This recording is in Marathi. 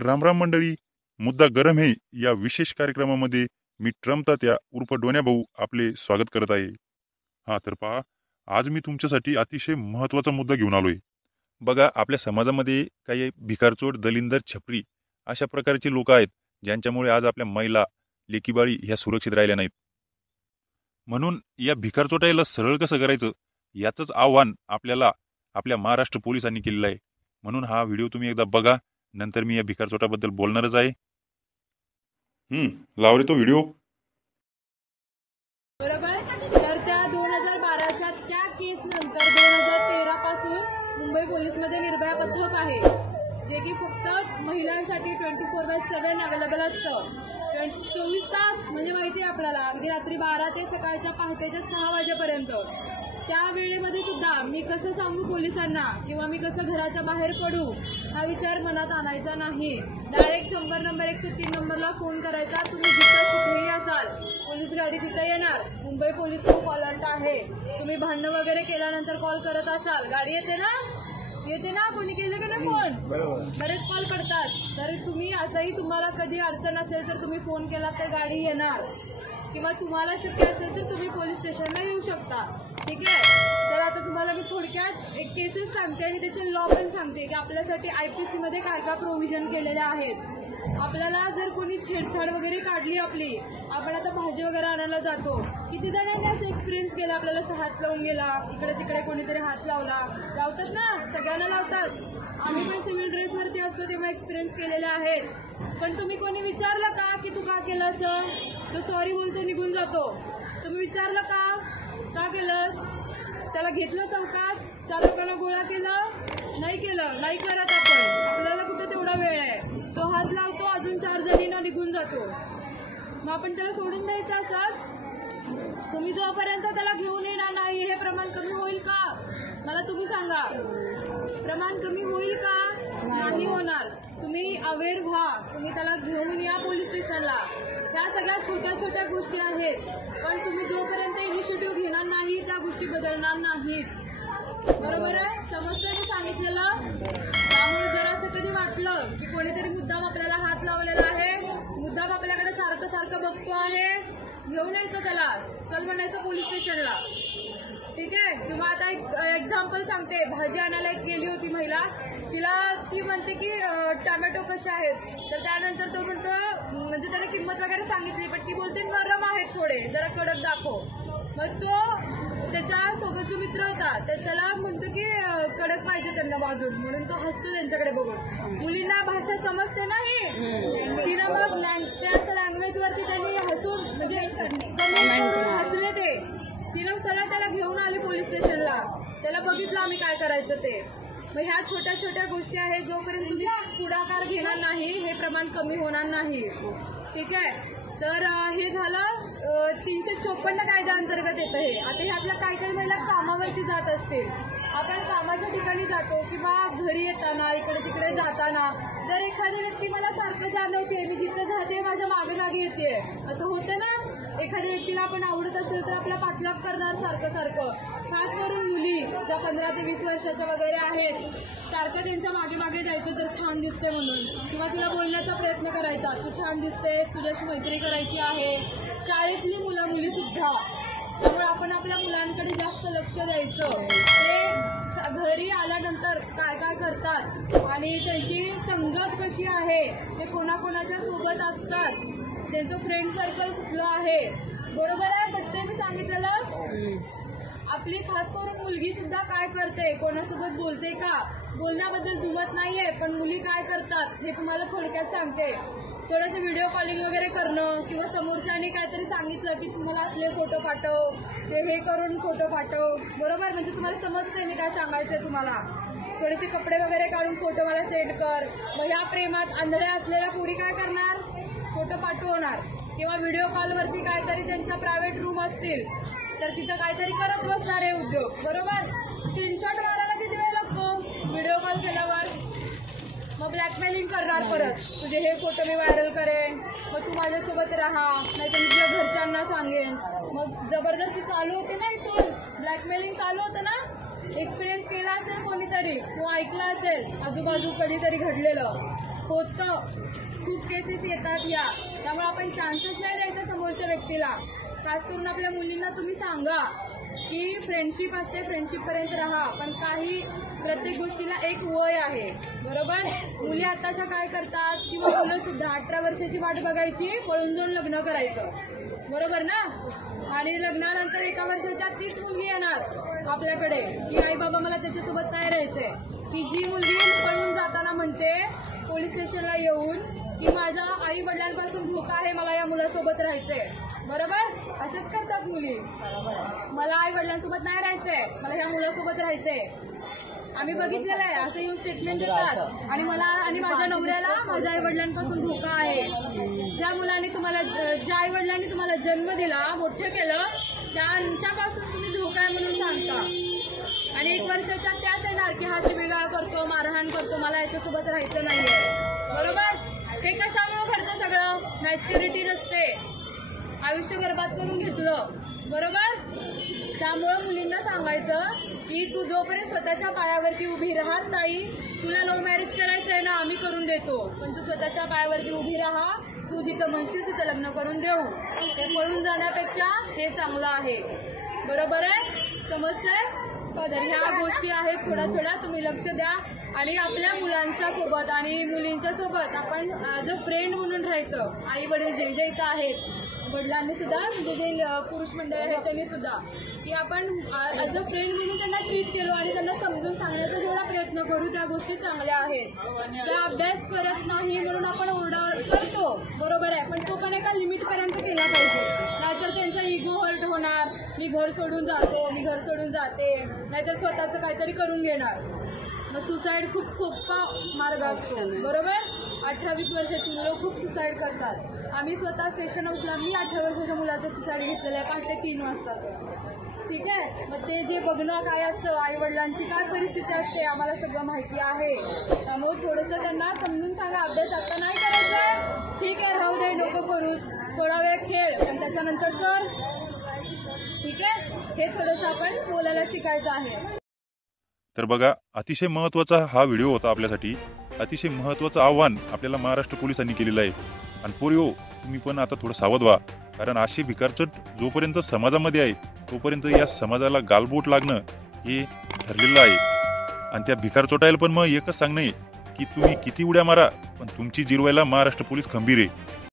तर रामराम मंडळी, मुद्दा गरम है या विशेष कार्यक्रमामध्ये मी ट्रम्प तात्या उर्फ डोन्या भाऊ आपले स्वागत करत आहे। हा तर पहा, आज मी तुमच्यासाठी अतिशय महत्त्वाचा मुद्दा घेऊन आलोय। बघा, आपल्या समाजामध्ये काही भिकारचोट, दलिंदर, छपरी अशा प्रकारचे लोक आहेत ज्यांच्यामुळे आज आपल्या महिला, लेकीबाळी ह्या सुरक्षित राहिल्या नाहीत। म्हणून या भिकारचोटायला सरळ कसं करायचं याचंच आव्हान आपल्याला आपल्या महाराष्ट्र पोलिसांनी केलेलं आहे। म्हणून हा व्हिडिओ तुम्ही एकदा बघा, नंतर मी या भिकारचोटाबद्दल बोलणारच आहे। लाव रे तो व्हिडिओ। बरोबर। तर त्या 2012च्या त्या केस नंतर 2013 पासून मुंबई पोलीसमध्ये निर्भया पथक आहे, जे की फक्त महिलांसाठी 24/7 अवेलेबल असतं। 24 तास म्हणजे माहिती आहे आपल्याला, अगदी रात्री 12 ते सकाळच्या पहाटेच्या 6 वाजेपर्यंत। त्या वेळेमध्ये सुद्धा मी कसं सांगू पोलिसांना किंवा मी कसं घराच्या बाहेर पडू हा विचार मनात आणायचा नाही। डायरेक्ट 100 नंबर 103 नंबरला फोन करायचा। तुम्ही जिथं कुठेही असाल, पोलीस गाडी तिथे येणार। मुंबई पोलीस खूप अलर्ट आहे। तुम्ही भांडण वगैरे केल्यानंतर कॉल करत असाल, गाडी येते ना कोणी केलं का नाही फोन, बरेच कॉल पडतात। तर तुम्ही असंही तुम्हाला कधी अडचण असेल तर तुम्ही फोन केला तर गाडी येणार, किंवा तुम्हाला शक्य असेल तर तुम्ही पोलीस स्टेशनला येऊ शकता। ठीक आहे। तर आता तुम्हाला मी थोडक्यात एक केसेस सांगते आणि त्याचे लॉ पण सांगते की आपल्यासाठी IPC मध्ये काय काय प्रोव्हिजन केलेले आहेत। आपल्याला जर कोणी छेडछाड वगैरे काढली आपली, आपण आता भाजी वगैरे आणायला जातो, किती जणांनी असं एक्सपिरियन्स केला, आपल्याला असं हात लावून गेला, इकडे तिकडे कोणीतरी हात लावतात ना, सगळ्यांना लावतात। आम्ही पण सिव्हिल ड्रेसवरती असतो तेव्हा एक्सपिरियन्स केलेले आहेत। पण तुम्ही कोणी विचारलं का की तू का केलं असं? तो सॉरी बोलतो, निघून जातो। तुम्ही विचारलं का केलंस? त्याला घेतलं चौकात, 4 लोकांना गोळा केलं? नाही केलं, नाही करत आपण। आपल्याला कुठे तेवढा वेळ आहे? तो हात लावतो, अजून 4 जणींना निघून जातो। मग आपण त्याला सोडून द्यायचं असंच? तुम्ही जोपर्यंत त्याला घेऊन येणार नाही, हे प्रमाण कमी होईल का? मला तुम्ही सांगा, प्रमाण कमी होईल का? नाही होणार। तुम्ही अवेअर व्हा, तुम्ही त्याला घेऊन या पोलीस स्टेशनला। ह्या सगळ्या छोट्या छोट्या गोष्टी आहेत, पण तुम्ही जोपर्यंत इनिशिएटिव्ह घेणार नाही त्या गोष्टी बदलणार नाहीत। बरोबर आहे? समजतंय मी सांगितलेलं? त्यामुळे जर असं कधी वाटलं की कोणीतरी मुद्दाम आपल्याला हात लावलेला आहे, मुद्दाम आपल्याकडे सारखं बघतो आहे, घेऊन यायचं त्याला, चल म्हणायचं पोलीस स्टेशनला। ठीक आहे। किंवा आता एक एक्झाम्पल सांगते, भाजी आणायला एक गेली होती महिला, ती म्हणते की टोमॅटो कसे आहेत, तर त्यानंतर तो म्हणतो, म्हणजे त्याने किंमत वगैरे सांगितली, पण ती बोलते नरम आहेत थोडे, जरा कडक दाखव। मग तो त्याच्या सोबत जो मित्र होता त्याला म्हणतो की कडक पाहिजे त्यांना भाजून, म्हणून तो हसतो त्यांच्याकडे बघून। मुलींना भाषा समजते नाही, तिनं मग त्या लँग्वेज वरती त्यांनी हसून म्हणजे हसले ते, तिनं सरळ त्याला घेऊन आले पोलीस स्टेशनला। त्याला बघितलं आम्ही काय करायचं ते। मग ह्या छोट्या छोट्या गोष्टी आहेत, जोपर्यंत तुम्ही पुढाकार घेणार नाही हे प्रमाण कमी होणार नाही। ठीक आहे। तर हे झालं 354 कायद्याअंतर्गत येतं हे। आता ह्यातल्या काही महिला कामावरती जात असतील, आपण कामाच्या ठिकाणी जातो किंवा घरी येताना, इकडे तिकडे जाताना, जर एखादी व्यक्ती मला सारखं जाणवते, मी जिथं जाते माझ्या मागे येते, असं होतं ना, एखाद्या व्यक्तीला आपण आवडत असेल तर आपला पाठलाग करणार सारखं। खास करून मुली ज्या 15 ते 20 वर्षाच्या वगैरे आहेत, सारखं त्यांच्या मागे जायचं तर छान दिसते म्हणून, किंवा तिला बोलण्याचा प्रयत्न करायचा, तू छान दिसतेस, तुझ्याशी मैत्री करायची आहे। शाळेतली मुली सुद्धा। त्यामुळे आपण आपल्या मुलांकडे जास्त लक्ष द्यायचं, ते घरी आल्यानंतर काय करतात आणि त्यांची संगत कशी आहे, ते कोणाकोणाच्या सोबत असतात, त्यांचं फ्रेंड सर्कल कुठलं आहे। बरोबर आहे? पटतंय मी सांगितलेलं? आपली खास करून मुलगी सुद्धा काय करते, कोणासोबत बोलते का, बोलण्याबद्दल दुमत नाहीये, पण मुली काय करतात हे तुम्हाला थोडक्यात सांगते। थोडंसं व्हिडिओ कॉलिंग वगैरे करणं, किंवा समोरच्याने काहीतरी सांगितलं की तुम्हाला असले फोटो पाठव, ते हे करून फोटो पाठव, बरोबर? म्हणजे तुम्हाला समजतंय मी काय सांगायचंय तुम्हाला। थोडेसे कपडे वगैरे काढून फोटो मला सेंड कर। मग ह्या प्रेमात आंधळ्या असलेल्या पोरी काय करणार, फोटो पाठवणार, किंवा व्हिडिओ कॉलवरती काहीतरी त्यांच्या प्रायव्हेट रूम असतील तर तिथं काहीतरी करत बसणार आहे उद्योग, बरोबर? स्क्रीनशॉट मारायला किती वेळ लागतो व्हिडिओ कॉल केल्यावर? मग ब्लॅकमेलिंग करणार, परत तुझे हे फोटो मी व्हायरल करेन, मग तू माझ्यासोबत राहा, नाहीतर मी तुझ्या घरच्यांना सांगेन। मग जबरदस्ती चालू होते ना, इथून ब्लॅकमेलिंग चालू होतं ना। एक्सपिरियन्स केला असेल कोणीतरी किंवा ऐकलं असेल आजूबाजू कधीतरी घडलेलं, होतं, खूप केसेस येतात या, त्यामुळे आपण चान्सेस नाही द्यायचा समोरच्या व्यक्तीला. खास करून आपल्या मुलींना तुम्ही सांगा की फ्रेंडशिप असते, फ्रेंडशिपपर्यंत राहा, पण काही प्रत्येक गोष्टीला एक वय आहे, बरोबर. मुली आताच्या काय करतात किंवा मुलं सुद्धा 18 वर्षाची वाट बघायची, पळून जाऊन लग्न करायचं, बरोबर ना. आणि लग्नानंतर 1 वर्षाच्या तीच मुलगी येणार आपल्याकडे की आई बाबा मला त्याच्यासोबत नाही राहायचंय. ती जी मुलगी पळून जाताना म्हणते पोलीस स्टेशनला येऊन की माझ्या आई वडिलांपासून धोका आहे, मला या मुलासोबत राहायचंय, बरोबर. असेच करतात मुली, मला आई वडिलांसोबत नाही राहायचंय, मला ह्या मुलासोबत राहायचंय. आम्ही बघितलेलं आहे, असं येऊन स्टेटमेंट देतात. आणि मला आणि माझ्या नवऱ्याला माझ्या आई वडिलांपासून धोका आहे. ज्या आई वडिलांनी तुम्हाला जन्म दिला, मोठं केलं, त्यांच्यापासून तुम्ही धोका आहे म्हणून सांगता. आणि 1 वर्षाच्या त्याच येणार की हा शिवीगाळ करतो, मारहाण करतो, मला याच्यासोबत राहायचं नाहीये, बरोबर. हे कशामुळे घडतं सगळं, मॅच्युरिटी नसते, आयुष्य बरबाद करून घेतलं, बरोबर. त्यामुळं मुलींना सांगायचं की तू जोपर्यंत स्वतःच्या पायावरती उभी राहत नाही, तुला लव्ह मॅरेज करायचं आहे ना, आम्ही करून देतो, पण तू स्वतःच्या पायावरती उभी राहा, तू जिथं म्हणशील तिथं लग्न करून देऊ. हे पळून जाण्यापेक्षा हे चांगलं आहे, बरोबर आहे, समजतंय. तर ह्या गोष्टी आहेत, थोड्या तुम्ही लक्ष द्या. आणि आपल्या मुलांच्या सोबत आणि मुलींच्या सोबत आपण ॲज अ फ्रेंड म्हणून राहायचं. आई वडील जे इथं आहेत, वडिलांनी सुद्धा, म्हणजे जे पुरुष मंडळ आहेत त्यांनी सुद्धा, की आपण ॲज अ फ्रेंड म्हणून त्यांना ट्रीट केलो आणि त्यांना समजून सांगण्याचा जेवढा प्रयत्न करू त्या गोष्टी चांगल्या आहेत. त्या अभ्यास करत नाही म्हणून आपण ओरडा करतो, बरोबर आहे, पण तो पण एका लिमिटपर्यंत केला पाहिजे, नाहीतर त्यांचा इगो हर्ट होणार. मी घर सोडून जातो, मी घर सोडून जाते, नाहीतर स्वतःचं काहीतरी करून घेणार. मग सुसाईड खूप सोपा मार्ग असतो, बरोबर. 18-20 वर्षाची मुलं खूप सुसाईड करतात. आम्ही स्वतः स्टेशन हाऊसला मी 18 वर्षाच्या मुलाचं सुसाईड घेतलेलं आहे, पहाटे 3 वाजताचं, ठीक आहे. मग ते जे बघणं काय असतं, आई वडिलांची काय परिस्थिती असते, आम्हाला सगळं माहिती आहे. त्यामुळे थोडंसं त्यांना समजून सांगा, अभ्यास आता नाही करायचा, ठीक आहे, राहू दे, नको करूस, थोडा वेळ खेळ, पण त्याच्यानंतर कर, ठीक आहे. हे थोडंसं आपण बोलायला शिकायचं आहे. तर बघा, अतिशय महत्त्वाचा हा व्हिडिओ होता आपल्यासाठी. अतिशय महत्त्वाचं आव्हान आपल्याला महाराष्ट्र पोलिसांनी केलेलं आहे. आणि पोरिओ, तुम्ही पण आता थोडं सावध व्हा, कारण अशी भिकारचट जोपर्यंत समाजामध्ये आहे तोपर्यंत या समाजाला गालबोट लागणं हे ठरलेलं आहे. आणि त्या भिकारचोटायला पण मग एकच सांगणं आहे की तुम्ही किती उड्या मारा, पण तुमची जिरवायला महाराष्ट्र पोलीस खंबीर आहे.